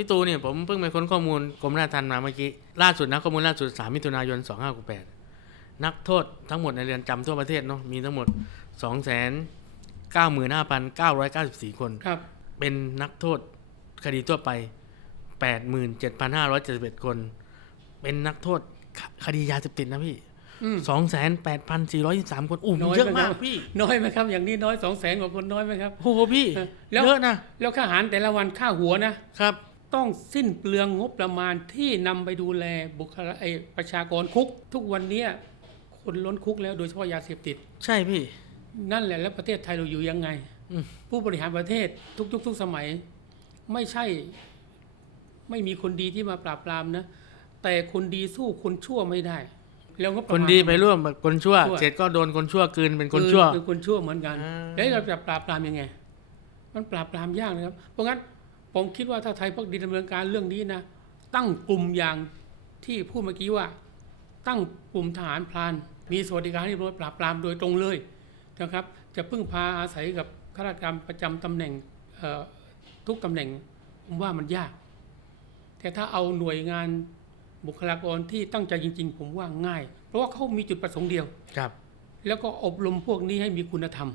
พี่ตูเนี่ยผมเพิ่งไปค้นข้อมูลกรมราชทัณฑ์มาเมื่อกี้ล่าสุดนะข้อมูลล่าสุด 3 มิถุนายน 2568 นักโทษทั้งหมดในเรือนจำทั่วประเทศเนาะมีทั้งหมด 295,994คนครับเป็นนักโทษคดีทั่วไป 87,571 คน เป็นนักโทษคคดียาเสพติดนะพี่อืม28,423คนอู้น้อยเยอะไหมมากครับพี่ น้อยไหมครับ อย่างนี้น้อยสองแสนกว่าคนน้อยไหมครับโอ้โหพี่เออแล้วเยอะนะ แล้วค่าอาหารแต่ละวันค่าหัวนะครับ ต้องสิ้นเปลืองงบประมาณที่นำไปดูแลบุคลาไอประชากรคุก ทุกวันเนี้ยคนล้นคุกแล้วโดยเฉพาะยาเสพติด ใช่พี่ นั่นแหละแล้วประเทศไทยเราอยู่ยังไงอืมผู้บริหารประเทศทุกยุคทุกสมัย ไม่ใช่ไม่มีคนดีที่มาปราบปรามนะ แต่คนดีสู้คนชั่วไม่ได้ แล้วก็ประคนมาณดีไปร่วมกับคนชั่วชั่ว เสร็จก็โดนคนชั่วกลืนเป็นคนชั่วคือคนชั่วเหมือนกันอ่าแล้วเราจะปราบปรามยังไง มันปราบปรามยากนะครับ เพราะงั้น ผมคิดว่าถ้าไทยพักดีดำเนินการเรื่องนี้นะ ตั้งกลุ่มอย่างที่พูดเมื่อกี้ว่า ตั้งกลุ่มทหารพราน มีสวัสดิการที่รวยปราบปรามโดยตรงเลยนะครับ จะพึ่งพาอาศัยกับข้าราชการประจำตำแหน่งเอ่อทุกตำแหน่งผมว่ามันยาก แต่ถ้าเอาหน่วยงานบุคลากรที่ตั้งใจจริง ๆ ผมว่าง่าย เพราะว่าเขามีจุดประสงค์เดียวครับ แล้วก็อบรมพวกนี้ให้มีคุณธรรม